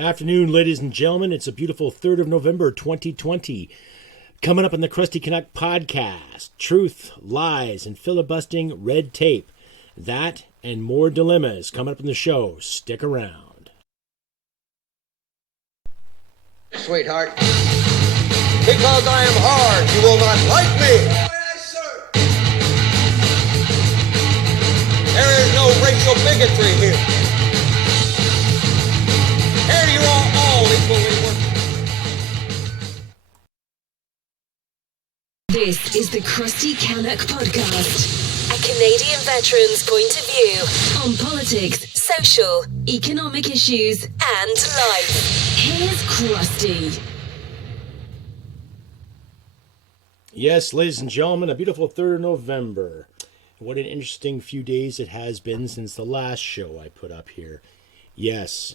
Afternoon, ladies and gentlemen. It's a beautiful 3rd of November, 2020. Coming up on the Crusty Canuck podcast, truth, lies, and filibustering red tape. That and more dilemmas coming up in the show. Stick around. Sweetheart, because I am hard, you will not like me. Yes, sir. There is no racial bigotry here. Here you are all equally worthless. This is the Crusty Canuck podcast, a Canadian veteran's point of view on politics, social, economic issues, and life. Here's Crusty. Yes, ladies and gentlemen, a beautiful 3rd of November. What an interesting few days it has been since the last show I put up here. Yes,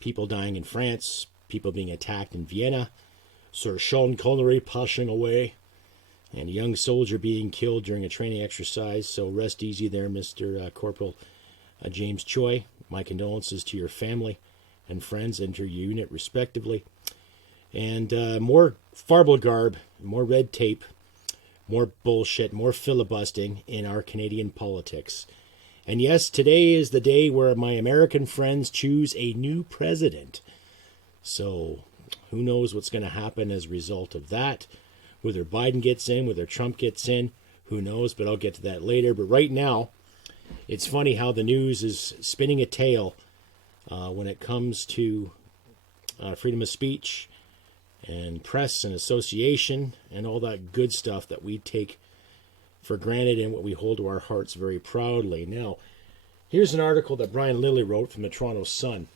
people dying in France, people being attacked in Vienna, Sir Sean Connery passing away, and a young soldier being killed during a training exercise. So rest easy there, Mr. Corporal James Choi. My condolences to your family and friends and your unit, respectively. And more farble garb, more red tape, more bullshit, more filibustering in our Canadian politics. And yes, today is the day where my American friends choose a new president. So who knows what's going to happen as a result of that. Whether Biden gets in, whether Trump gets in, who knows, but I'll get to that later. But right now, it's funny how the news is spinning a tale when it comes to freedom of speech and press and association and all that good stuff that we take for granted and what we hold to our hearts very proudly. Now, here's an article that Brian Lilly wrote from the Toronto Sun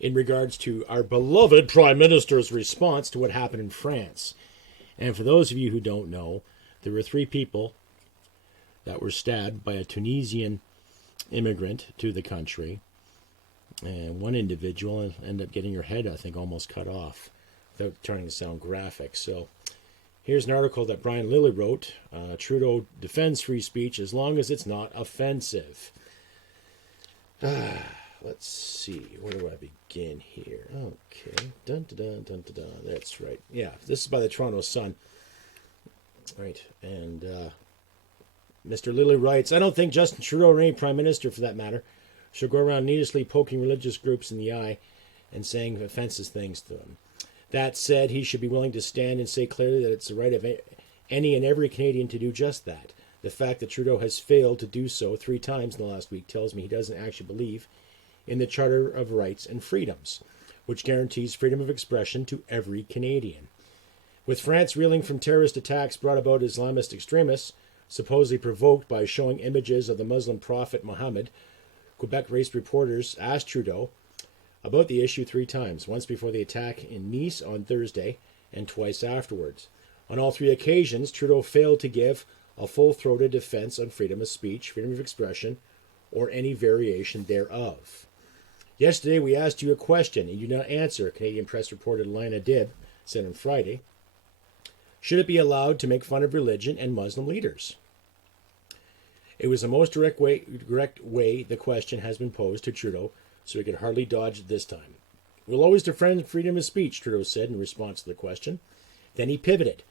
in regards to our beloved Prime Minister's response to what happened in France. And for those of you who don't know, there were 3 people that were stabbed by a Tunisian immigrant to the country. And one individual ended up getting her head, I think, almost cut off, without trying to sound graphic. So here's an article that Brian Lilly wrote. Trudeau defends free speech as long as it's not offensive. Let's see. Where do I begin here? Okay. Dun, dun, dun, dun, dun, dun. That's right. Yeah, this is by the Toronto Sun. Right. And Mr. Lilly writes, I don't think Justin Trudeau, or any Prime Minister for that matter, should go around needlessly poking religious groups in the eye and saying offensive things to them. That said, he should be willing to stand and say clearly that it's the right of any and every Canadian to do just that. The fact that Trudeau has failed to do so 3 times in the last week tells me he doesn't actually believe in the Charter of Rights and Freedoms, which guarantees freedom of expression to every Canadian. With France reeling from terrorist attacks brought about Islamist extremists, supposedly provoked by showing images of the Muslim prophet Muhammad, Quebec-based reporters asked Trudeau about the issue 3 times, once before the attack in Nice on Thursday and twice afterwards. On all 3 occasions, Trudeau failed to give a full-throated defense on freedom of speech, freedom of expression, or any variation thereof. Yesterday, we asked you a question, and you did not answer, Canadian press reporter Lina Dibb said on Friday. Should it be allowed to make fun of religion and Muslim leaders? It was the most direct way the question has been posed to Trudeau, so he could hardly dodge it this time. We'll always defend freedom of speech, Trudeau said in response to the question. Then he pivoted.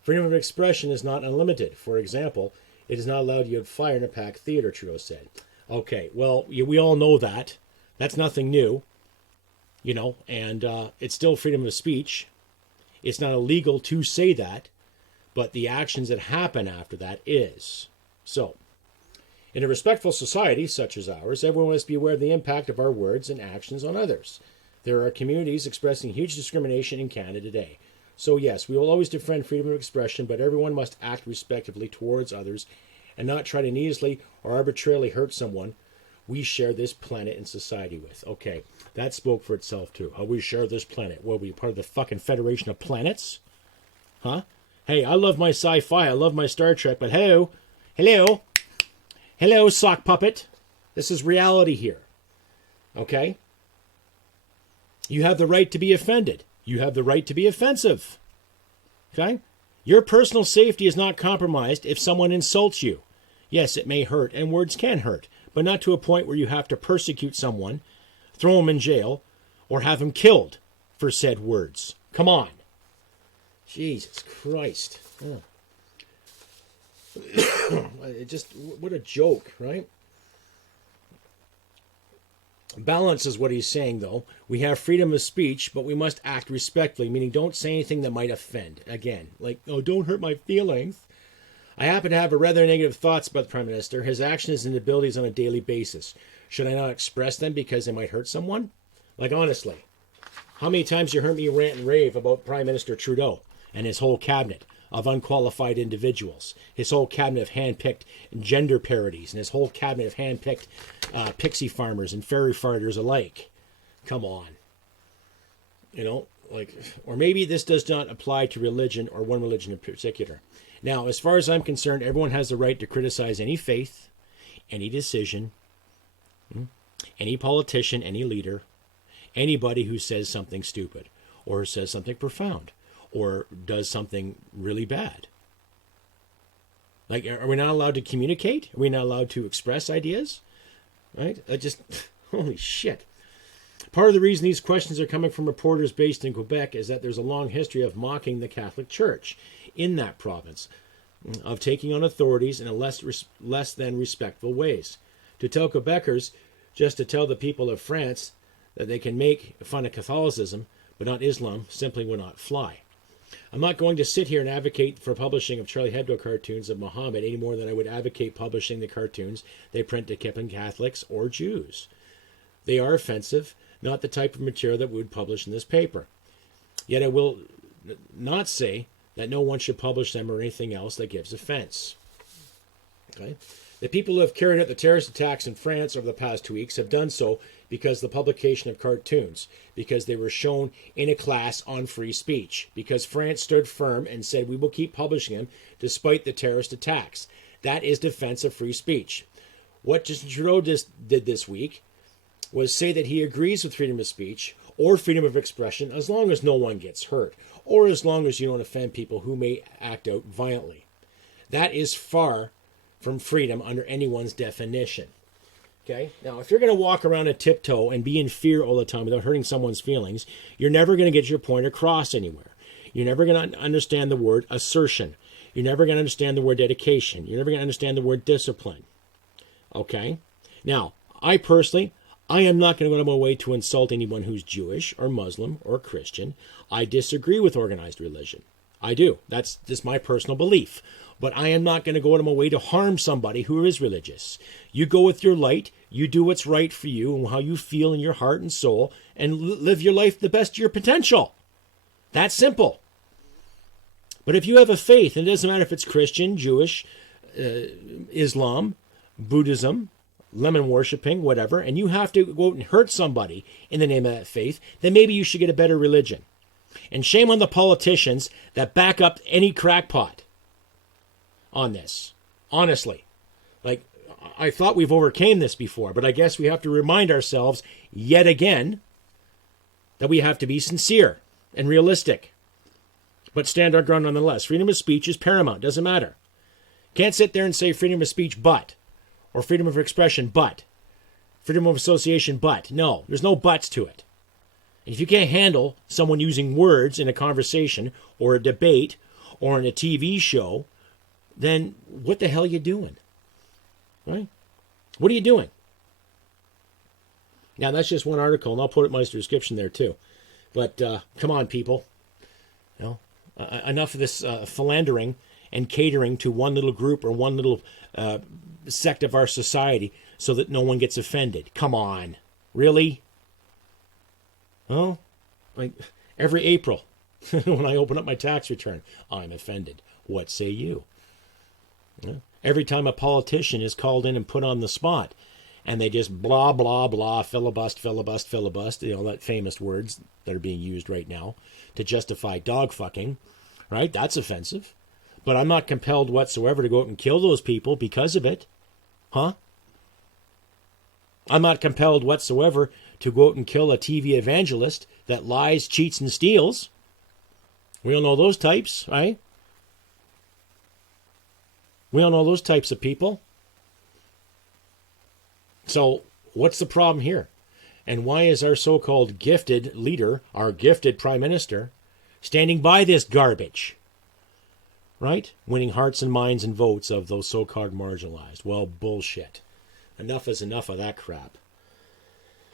Freedom of expression is not unlimited. For example, it is not allowed to use fire in a packed theater, Trudeau said. Okay, well, we all know that. That's nothing new, and it's still freedom of speech. It's not illegal to say that, but the actions that happen after that is. So, in a respectful society such as ours, everyone must be aware of the impact of our words and actions on others. There are communities expressing huge discrimination in Canada today. So yes, we will always defend freedom of expression, but everyone must act respectfully towards others and not try to needlessly or arbitrarily hurt someone we share this planet and society with. Okay, that spoke for itself too. How we share this planet. What, we part of the fucking Federation of Planets? Huh? Hey, I love my sci-fi, I love my Star Trek, but hello, sock puppet. This is reality here. Okay? You have the right to be offended. You have the right to be offensive. Okay? Your personal safety is not compromised if someone insults you. Yes, it may hurt, and words can hurt, but not to a point where you have to persecute someone, throw them in jail, or have him killed for said words. Come on. Jesus Christ. Oh. What a joke, right? Balance is what he's saying, though. We have freedom of speech, but we must act respectfully, meaning don't say anything that might offend. Again, like, oh, don't hurt my feelings. I happen to have a rather negative thoughts about the Prime Minister, his actions and abilities on a daily basis. Should I not express them because they might hurt someone? Like, honestly, how many times you heard me rant and rave about Prime Minister Trudeau and his whole cabinet of unqualified individuals, his whole cabinet of hand-picked gender parodies, and his whole cabinet of hand-picked pixie farmers and fairy farters alike? Come on. You know, like, or maybe this does not apply to religion or one religion in particular. Now, as far as I'm concerned, everyone has the right to criticize any faith, any decision, any politician, any leader, anybody who says something stupid or says something profound or does something really bad. Like, are we not allowed to communicate? Are we not allowed to express ideas? Right? Holy shit. Part of the reason these questions are coming from reporters based in Quebec is that there's a long history of mocking the Catholic Church in that province, of taking on authorities in a less than respectful ways. To tell Quebecers, just to tell the people of France that they can make fun of Catholicism, but not Islam, simply would not fly. I'm not going to sit here and advocate for publishing of Charlie Hebdo cartoons of Muhammad any more than I would advocate publishing the cartoons they print depicting Catholics or Jews. They are offensive, not the type of material that we would publish in this paper. Yet I will not say that no one should publish them or anything else that gives offense. Okay? The people who have carried out the terrorist attacks in France over the past 2 weeks have done so because the publication of cartoons, because they were shown in a class on free speech, because France stood firm and said we will keep publishing them despite the terrorist attacks. That is defense of free speech. What Justin Trudeau did this week was say that he agrees with freedom of speech or freedom of expression as long as no one gets hurt, or as long as you don't offend people who may act out violently. That is far from freedom under anyone's definition. Okay? Now, if you're going to walk around a tiptoe and be in fear all the time without hurting someone's feelings, you're never going to get your point across anywhere. You're never going to understand the word assertion. You're never going to understand the word dedication. You're never going to understand the word discipline. Okay? Now, I am not going to go out of my way to insult anyone who's Jewish or Muslim or Christian. I disagree with organized religion. I do. That's just my personal belief. But I am not going to go out of my way to harm somebody who is religious. You go with your light. You do what's right for you and how you feel in your heart and soul, and live your life the best of your potential. That's simple. But if you have a faith, and it doesn't matter if it's Christian, Jewish, Islam, Buddhism, lemon worshipping, whatever, and you have to go out and hurt somebody in the name of that faith, then maybe you should get a better religion. And shame on the politicians that back up any crackpot on this. Honestly. Like, I thought we've overcame this before, but I guess we have to remind ourselves yet again that we have to be sincere and realistic, but stand our ground nonetheless. Freedom of speech is paramount. Doesn't matter. Can't sit there and say freedom of speech, but, or freedom of expression, but, freedom of association, but. No, there's no buts to it. And if you can't handle someone using words in a conversation or a debate or in a TV show, then what the hell are you doing? Right? What are you doing? Now, that's just one article, and I'll put it in my description there too. But come on, people. You know, enough of this philandering and catering to one little group or one little sect of our society so that no one gets offended. Come on. Really? Oh, like every April when I open up my tax return, I'm offended. What say you? Yeah. Every time a politician is called in and put on the spot and they just blah, blah, blah, filibust, you know, that famous words that are being used right now to justify dog fucking, right? That's offensive. But I'm not compelled whatsoever to go out and kill those people because of it. Huh? I'm not compelled whatsoever to go out and kill a TV evangelist that lies, cheats, and steals. We all know those types, right? We all know those types of people. So what's the problem here? And why is our so-called gifted leader, our gifted prime minister, standing by this garbage? Right? Winning hearts and minds and votes of those so-called marginalized. Well, bullshit. Enough is enough of that crap.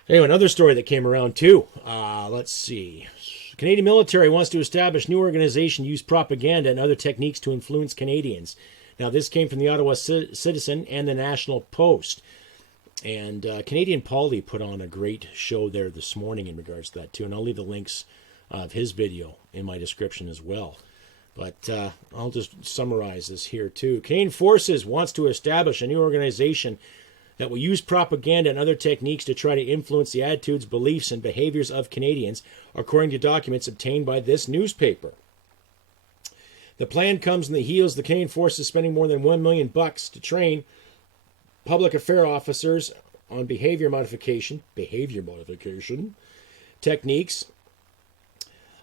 Anyway, another story that came around too. Let's see. The Canadian military wants to establish new organization, use propaganda and other techniques to influence Canadians. Now, this came from the Ottawa Citizen and the National Post. And Canadian Polly put on a great show there this morning in regards to that too. And I'll leave the links of his video in my description as well. But I'll just summarize this here too. Canadian Forces wants to establish a new organization that will use propaganda and other techniques to try to influence the attitudes, beliefs, and behaviors of Canadians, according to documents obtained by this newspaper. The plan comes in the heels of the Canadian Forces spending more than $1 million to train public affairs officers on behavior modification techniques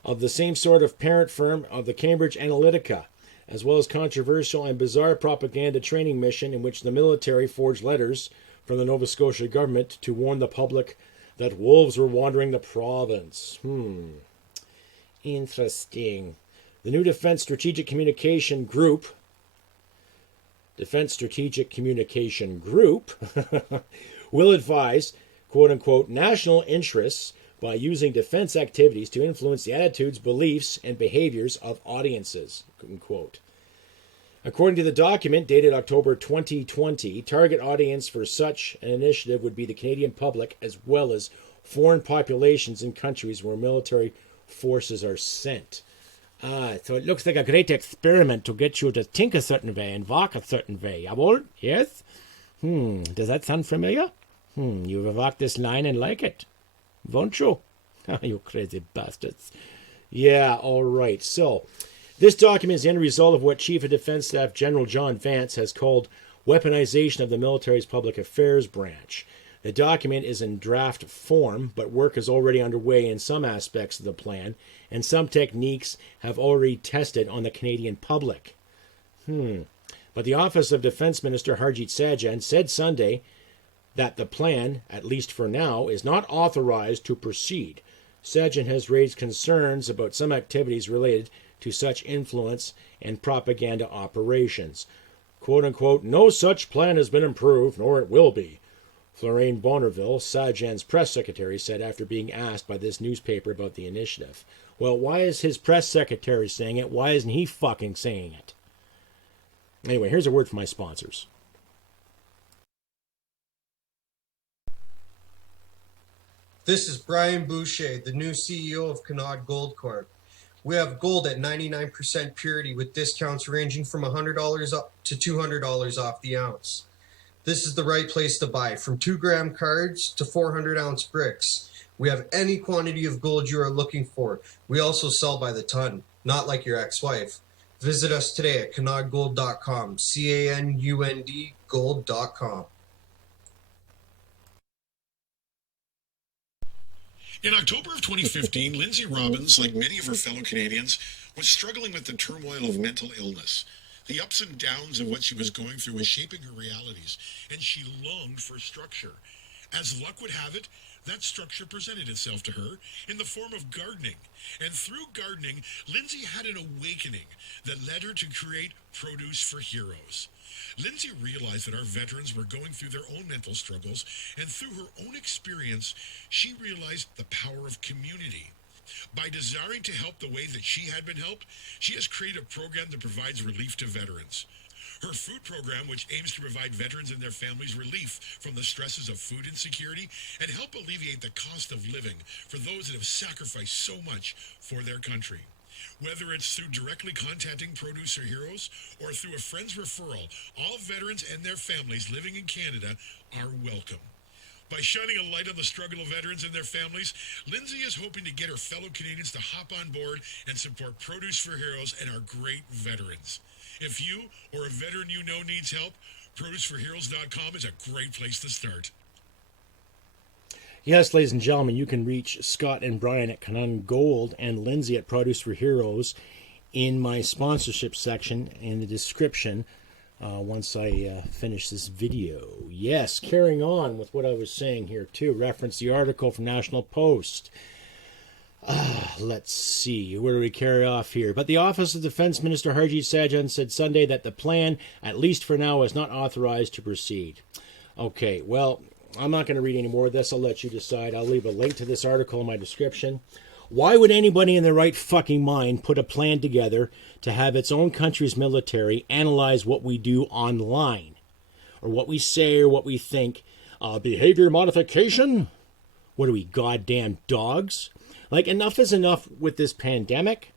of the same sort of parent firm of the Cambridge Analytica, as well as controversial and bizarre propaganda training mission in which the military forged letters from the Nova Scotia government to warn the public that wolves were wandering the province. Interesting. The new Defence Strategic Communication Group will advise, quote-unquote, national interests by using defense activities to influence the attitudes, beliefs, and behaviors of audiences, unquote. According to the document dated October 2020, target audience for such an initiative would be the Canadian public as well as foreign populations in countries where military forces are sent. So it looks like a great experiment to get you to think a certain way and walk a certain way. Jawohl? Yes? Does that sound familiar? You've walked this line and like it. Won't you? You crazy bastards. Yeah, all right. So, this document is the end result of what Chief of Defense Staff General John Vance has called weaponization of the military's public affairs branch. The document is in draft form, but work is already underway in some aspects of the plan, and some techniques have already tested on the Canadian public. But the Office of Defense Minister Harjit Sajjan said Sunday that the plan, at least for now, is not authorized to proceed. Sajjan has raised concerns about some activities related to such influence and propaganda operations. Quote-unquote, no such plan has been approved, nor it will be, Florine Bonnerville, Sajjan's press secretary, said after being asked by this newspaper about the initiative. Well, why is his press secretary saying it? Why isn't he fucking saying it? Anyway, here's a word from my sponsors. This is Brian Boucher, the new CEO of Canuck Gold Corp. We have gold at 99% purity with discounts ranging from $100 up to $200 off the ounce. This is the right place to buy, from 2-gram cards to 400-ounce bricks. We have any quantity of gold you are looking for. We also sell by the ton, not like your ex-wife. Visit us today at canundgold.com, C-A-N-U-N-D gold.com. In October of 2015, Lindsay Robbins, like many of her fellow Canadians, was struggling with the turmoil of mental illness. The ups and downs of what she was going through was shaping her realities, and she longed for structure. As luck would have it, that structure presented itself to her in the form of gardening. And through gardening, Lindsay had an awakening that led her to create Produce for Heroes. Lindsay realized that our veterans were going through their own mental struggles, and through her own experience, she realized the power of community. By desiring to help the way that she had been helped, she has created a program that provides relief to veterans. Her food program, which aims to provide veterans and their families relief from the stresses of food insecurity and help alleviate the cost of living for those that have sacrificed so much for their country. Whether it's through directly contacting Producer Heroes or through a friend's referral, all veterans and their families living in Canada are welcome. By shining a light on the struggle of veterans and their families, Lindsay is hoping to get her fellow Canadians to hop on board and support Produce for Heroes and our great veterans. If you or a veteran you know needs help, ProduceForHeroes.com is a great place to start. Yes, ladies and gentlemen, you can reach Scott and Brian at Canuck Gold and Lindsay at Produce for Heroes in my sponsorship section in the description once I finish this video. Yes, carrying on with what I was saying here too. Reference the article from National Post. Let's see, where do we carry off here? But the Office of Defense Minister Harjit Sajjan said Sunday that the plan, at least for now, is not authorized to proceed. Okay, well, I'm not going to read any more of this. I'll let you decide. I'll leave a link to this article in my description. Why would anybody in their right fucking mind put a plan together to have its own country's military analyze what we do online? Or what we say or what we think? Behavior modification? What are we, goddamn dogs? Like, enough is enough with this pandemic.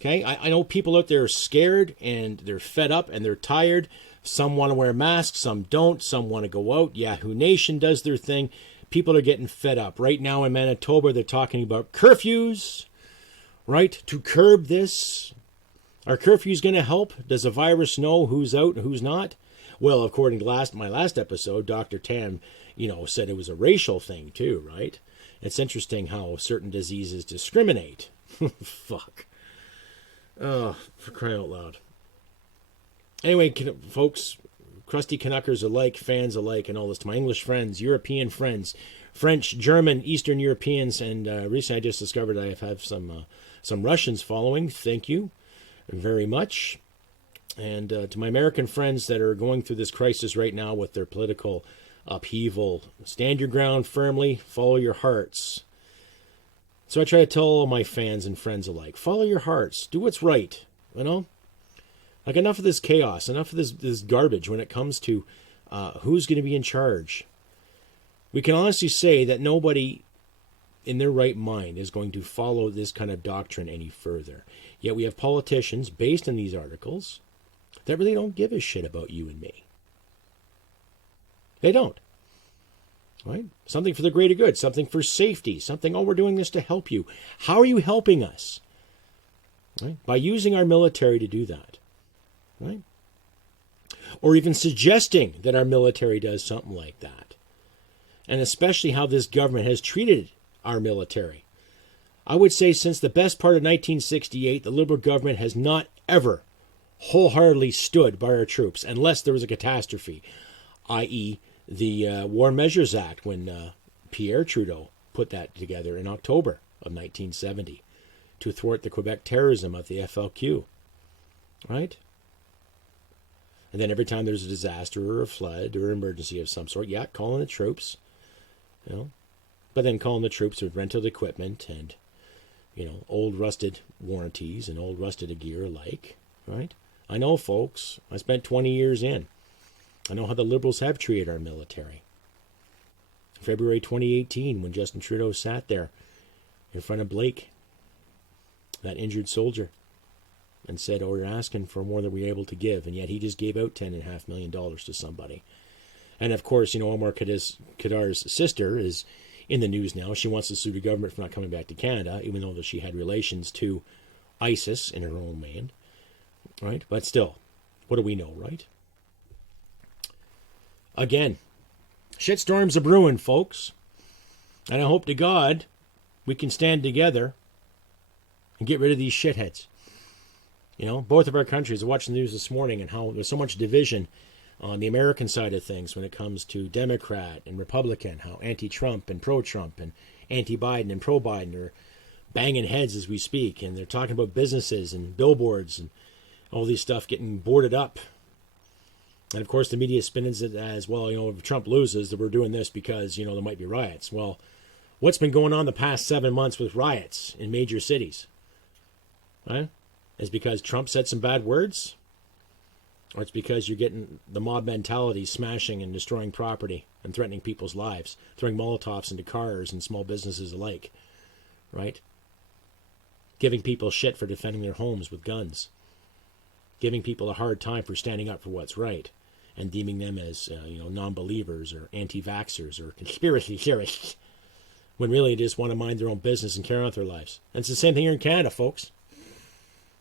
Okay, I know people out there are scared and they're fed up and they're tired. Some want to wear masks, some don't. Some want to go out. Yahoo Nation does their thing. People are getting fed up. Right now in Manitoba, they're talking about curfews, right, to curb this. Are curfews going to help? Does a virus know who's out and who's not? Well, according to my last episode, Dr. Tam, said it was a racial thing too, right? It's interesting how certain diseases discriminate. Fuck. Oh, for crying out loud. Anyway, folks, crusty Canuckers alike, fans alike, and all this to my English friends, European friends, French, German, Eastern Europeans, and recently I just discovered I have some Russians following. Thank you very much. And to my American friends that are going through this crisis right now with their political upheaval, stand your ground firmly, follow your hearts. So I try to tell all my fans and friends alike, follow your hearts, do what's right, Like, enough of this chaos, enough of this garbage when it comes to who's going to be in charge. We can honestly say that nobody in their right mind is going to follow this kind of doctrine any further. Yet we have politicians based on these articles that really don't give a shit about you and me. They don't. Right? Something for the greater good, something for safety, something, we're doing this to help you. How are you helping us? Right? By using our military to do that. Right? Or even suggesting that our military does something like that. And especially how this government has treated our military. I would say since the best part of 1968, the Liberal government has not ever wholeheartedly stood by our troops unless there was a catastrophe, i.e., the War Measures Act when Pierre Trudeau put that together in October of 1970 to thwart the Quebec terrorism of the FLQ. Right? And then every time there's a disaster or a flood or emergency of some sort, calling the troops, but then calling the troops with rented equipment and, old rusted warranties and old rusted gear alike, right? I know, folks. I spent 20 years in. I know how the Liberals have treated our military. February 2018, when Justin Trudeau sat there in front of Blake, that injured soldier, and said, you're asking for more than we're able to give, and yet he just gave out $10.5 million to somebody. And of course, Omar Kadar's sister is in the news now. She wants to sue the government for not coming back to Canada, even though she had relations to ISIS in her own land. Right? But still, what do we know, right? Again, shitstorms are brewing, folks. And I hope to God we can stand together and get rid of these shitheads. Both of our countries, I watched the news this morning and how there's so much division on the American side of things when it comes to Democrat and Republican, how anti-Trump and pro-Trump and anti-Biden and pro-Biden are banging heads as we speak. And they're talking about businesses and billboards and all these stuff getting boarded up. And of course the media spins it as, if Trump loses, that we're doing this because, there might be riots. Well, what's been going on the past 7 months with riots in major cities? Right? Is because Trump said some bad words? Or it's because you're getting the mob mentality smashing and destroying property and threatening people's lives, throwing Molotovs into cars and small businesses alike, right? Giving people shit for defending their homes with guns. Giving people a hard time for standing up for what's right and deeming them as, non-believers or anti-vaxxers or conspiracy theorists when really they just want to mind their own business and carry on with their lives. And it's the same thing here in Canada, folks.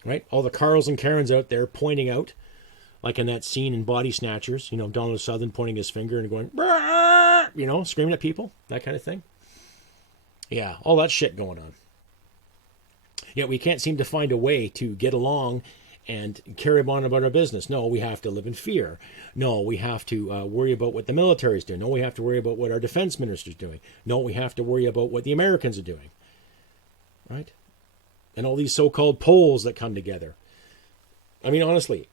Right? All the Carls and Karens out there pointing out, like in that scene in Body Snatchers, Donald Sutherland pointing his finger and going, screaming at people, that kind of thing. Yeah, all that shit going on. Yet we can't seem to find a way to get along and carry on about our business. No, we have to live in fear. No, we have to worry about what the military is doing. No, we have to worry about what our defense minister is doing. No, we have to worry about what the Americans are doing. Right? And all these so-called polls that come together. I mean, honestly,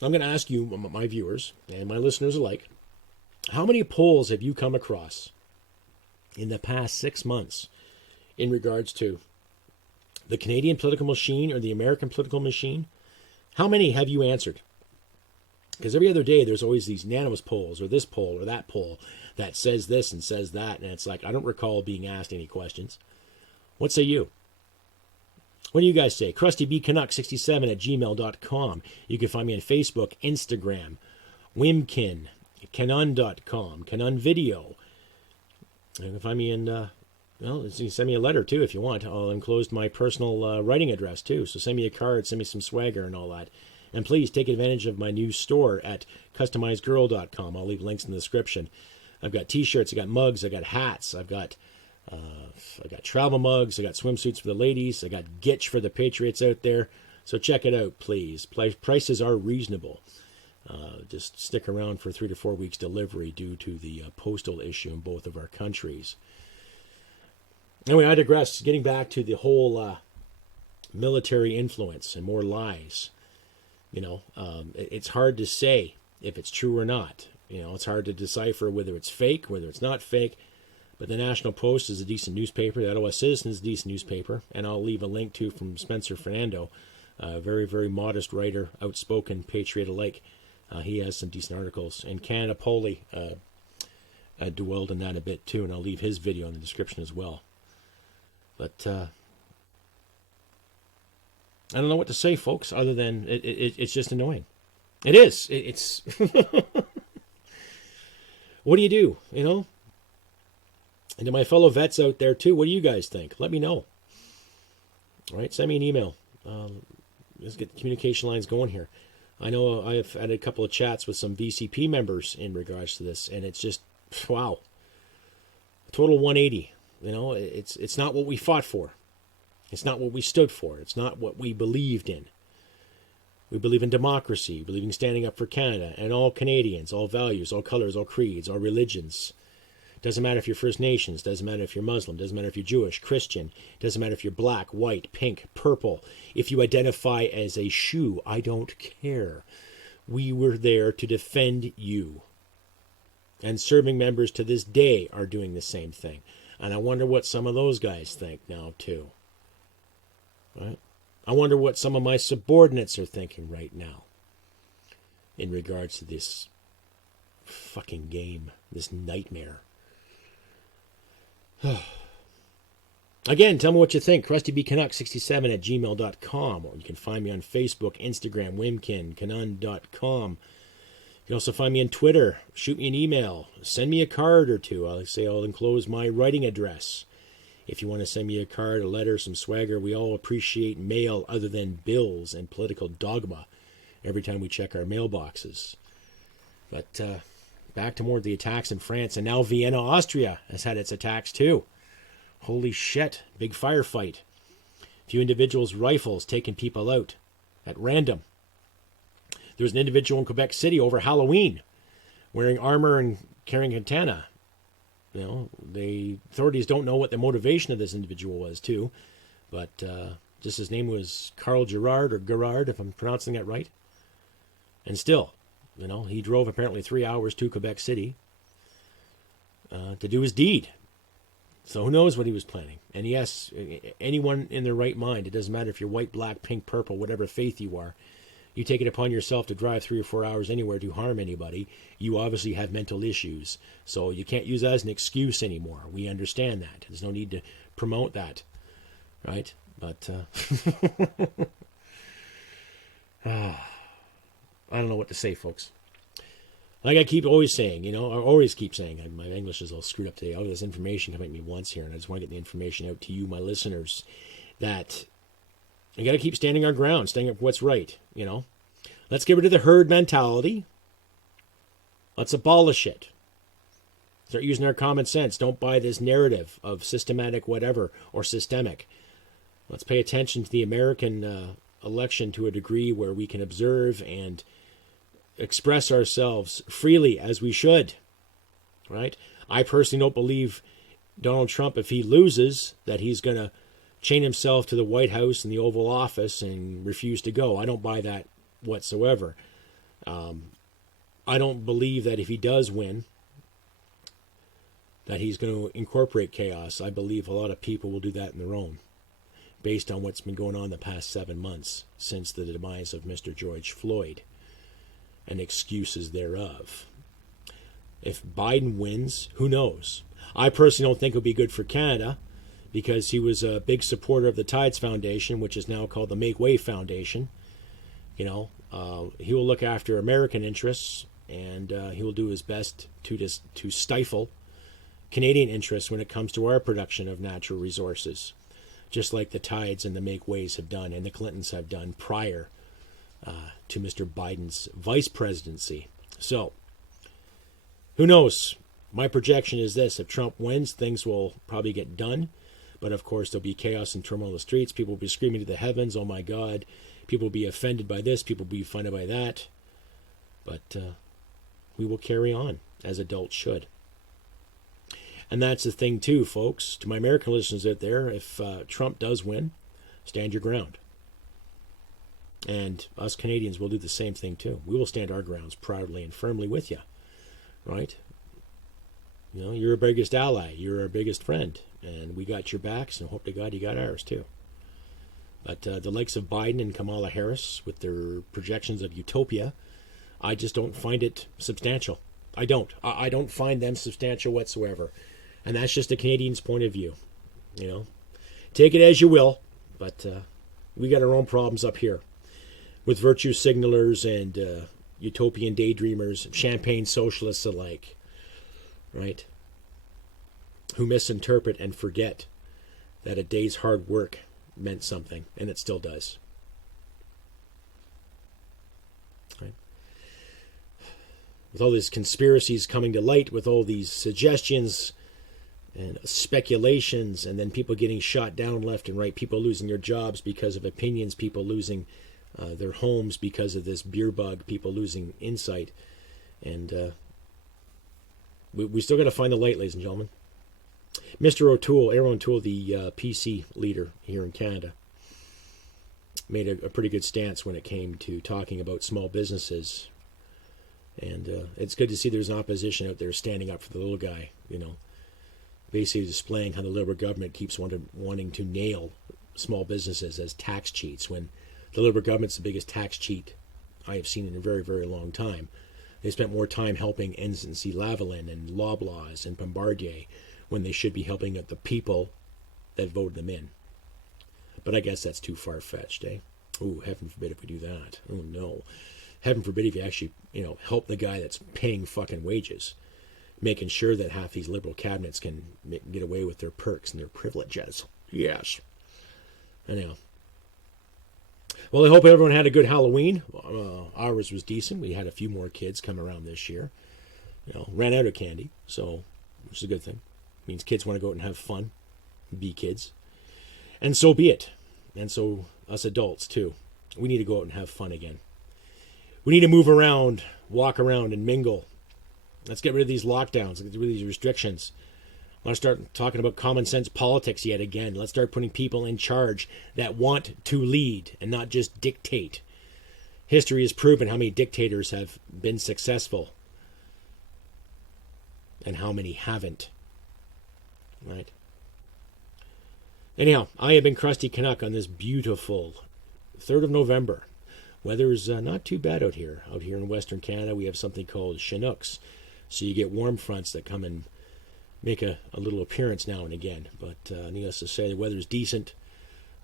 I'm going to ask you, my viewers and my listeners alike, how many polls have you come across in the past 6 months in regards to the Canadian political machine or the American political machine? How many have you answered? Because every other day there's always these unanimous polls or this poll or that poll that says this and says that. And it's like, I don't recall being asked any questions. What say you? What do you guys say? CrustyBCanuck67@gmail.com. You can find me on Facebook, Instagram, Wimkin, Canon.com, Canon Video. You can find me in, well, you can send me a letter too if you want. I'll enclose my personal writing address too. So send me a card, send me some swagger and all that. And please take advantage of my new store at customizedgirl.com. I'll leave links in the description. I've got t-shirts, I've got mugs, I've got hats, I've got travel mugs, I got swimsuits for the ladies, I got Gitch for the patriots out there. So check it out, please. Prices are reasonable. Just stick around for 3 to 4 weeks delivery due to the postal issue in both of our countries. Anyway, I digress. Getting back to the whole military influence and more lies. You know, it's hard to say if it's true or not. You know, it's hard to decipher whether it's fake, whether it's not fake. But the National Post is a decent newspaper. The Ottawa Citizen is a decent newspaper. And I'll leave a link to from Spencer Fernando, a very, very modest writer, outspoken, patriot alike. He has some decent articles. And Canada Polly dwelled in that a bit too. And I'll leave his video in the description as well. But I don't know what to say, folks, other than it's just annoying. It is. It's what do you do, you know? And to my fellow vets out there, too, what do you guys think? Let me know. All right, send me an email. Let's get the communication lines going here. I know I've had a couple of chats with some VCP members in regards to this, and it's just, wow. Total 180. You know, it's not what we fought for. It's not what we stood for. It's not what we believed in. We believe in democracy. We believe in standing up for Canada and all Canadians, all values, all colors, all creeds, all religions. Doesn't matter if you're First Nations. Doesn't matter if you're Muslim. Doesn't matter if you're Jewish, Christian. Doesn't matter if you're black, white, pink, purple. If you identify as a shoe, I don't care. We were there to defend you. And serving members to this day are doing the same thing. And I wonder what some of those guys think now, too. Right? I wonder what some of my subordinates are thinking right now in regards to this fucking game, this nightmare. Again, tell me what you think. CrustyBCanuck67@gmail.com, or you can find me on Facebook, Instagram, Wimkin, Canon.com. You can also find me on Twitter. Shoot me an email. Send me a card or two. I'll enclose my writing address. If you want to send me a card, a letter, some swagger, we all appreciate mail other than bills and political dogma every time we check our mailboxes. But back to more of the attacks in France. And now Vienna, Austria has had its attacks too. Holy shit. Big firefight. A few individuals' rifles taking people out at random. There was an individual in Quebec City over Halloween wearing armor and carrying a katana. You know, the authorities don't know what the motivation of this individual was, too. But just his name was Carl Gerard, or Gerard, if I'm pronouncing that right. And still, you know, he drove apparently 3 hours to Quebec City to do his deed. So who knows what he was planning. And yes, anyone in their right mind, it doesn't matter if you're white, black, pink, purple, whatever faith you are, you take it upon yourself to drive 3 or 4 hours anywhere to harm anybody, you obviously have mental issues. So you can't use that as an excuse anymore. We understand that. There's no need to promote that. Right? But I don't know what to say, folks. Like I keep always saying, you know, I always keep saying, my English is all screwed up today. All this information coming at me once here, and I just want to get the information out to you, my listeners, that we got to keep standing our ground, standing up for what's right, you know. Let's get rid of the herd mentality. Let's abolish it. Start using our common sense. Don't buy this narrative of systematic whatever or systemic. Let's pay attention to the American election to a degree where we can observe and express ourselves freely as we should, right? I personally don't believe Donald Trump, if he loses, that he's going to chain himself to the White House and the Oval Office and refuse to go. I don't buy that whatsoever. I don't believe that if he does win, that he's going to incorporate chaos. I believe a lot of people will do that on their own, based on what's been going on the past 7 months since the demise of Mr. George Floyd and excuses thereof. If Biden wins, who knows? I personally don't think it'll be good for Canada, because he was a big supporter of the Tides Foundation, which is now called the Make Way Foundation. He will look after American interests, and he will do his best to stifle Canadian interests when it comes to our production of natural resources, just like the Tides and the Make Ways have done, and the Clintons have done prior to Mr. Biden's vice presidency. So, who knows? My projection is this: if Trump wins, things will probably get done. But of course, there'll be chaos and turmoil in the streets. People will be screaming to the heavens, "Oh my God." People will be offended by this. People will be offended by that. But we will carry on, as adults should. And that's the thing too, folks. To my American listeners out there, if Trump does win, stand your ground. And us Canadians will do the same thing too. We will stand our grounds proudly and firmly with you. Right? You're our biggest ally. You're our biggest friend. And we got your backs, and hope to God you got ours too. But the likes of Biden and Kamala Harris, with their projections of utopia, I just don't find it substantial. I don't. I don't find them substantial whatsoever. And that's just a Canadian's point of view. Take it as you will, but we got our own problems up here with virtue signalers and utopian daydreamers, champagne socialists alike, right? Who misinterpret and forget that a day's hard work meant something, and it still does. Right? With all these conspiracies coming to light, with all these suggestions and speculations, and then people getting shot down left and right, people losing their jobs because of opinions, people losing their homes because of this beer bug, people losing insight, and we still got to find the light, ladies and gentlemen. Mr. O'Toole, Aaron O'Toole, the PC leader here in Canada, made a pretty good stance when it came to talking about small businesses. And it's good to see there's an opposition out there standing up for the little guy, basically displaying how the Liberal government keeps wanting to nail small businesses as tax cheats, when the Liberal government's the biggest tax cheat I have seen in a very, very long time. They spent more time helping NC-Lavalin and Loblaws and Bombardier when they should be helping the people that voted them in. But I guess that's too far-fetched, eh? Oh, heaven forbid if we do that. Oh, no. Heaven forbid if you actually, help the guy that's paying fucking wages, making sure that half these Liberal cabinets can get away with their perks and their privileges. Yes. Anyhow. Well, I hope everyone had a good Halloween. Ours was decent. We had a few more kids come around this year. Ran out of candy, which is a good thing. Means kids want to go out and have fun, be kids. And so be it. And so us adults too. We need to go out and have fun again. We need to move around, walk around and mingle. Let's get rid of these lockdowns. Let's get rid of these restrictions. Let's start talking about common sense politics yet again. Let's start putting people in charge that want to lead and not just dictate. History has proven how many dictators have been successful and how many haven't. Right. Anyhow, I have been Crusty Canuck on this beautiful 3rd of November. Weather's not too bad out here. Out here in Western Canada, we have something called Canucks. So you get warm fronts that come and make a little appearance now and again. But needless to say, the weather's decent.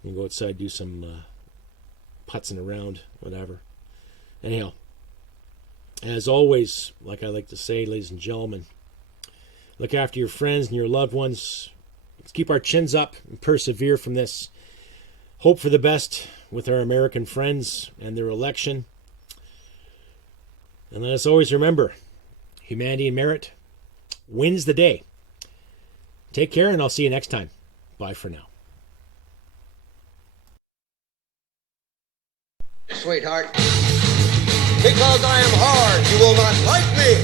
You can go outside, do some putzing around, whatever. Anyhow, as always, like I like to say, ladies and gentlemen, look after your friends and your loved ones. Let's keep our chins up and persevere from this. Hope for the best with our American friends and their election. And let us always remember, humanity and merit wins the day. Take care, and I'll see you next time. Bye for now. sweetheart? Because I am hard, you will not like me.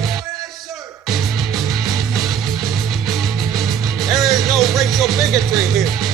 There is no racial bigotry here.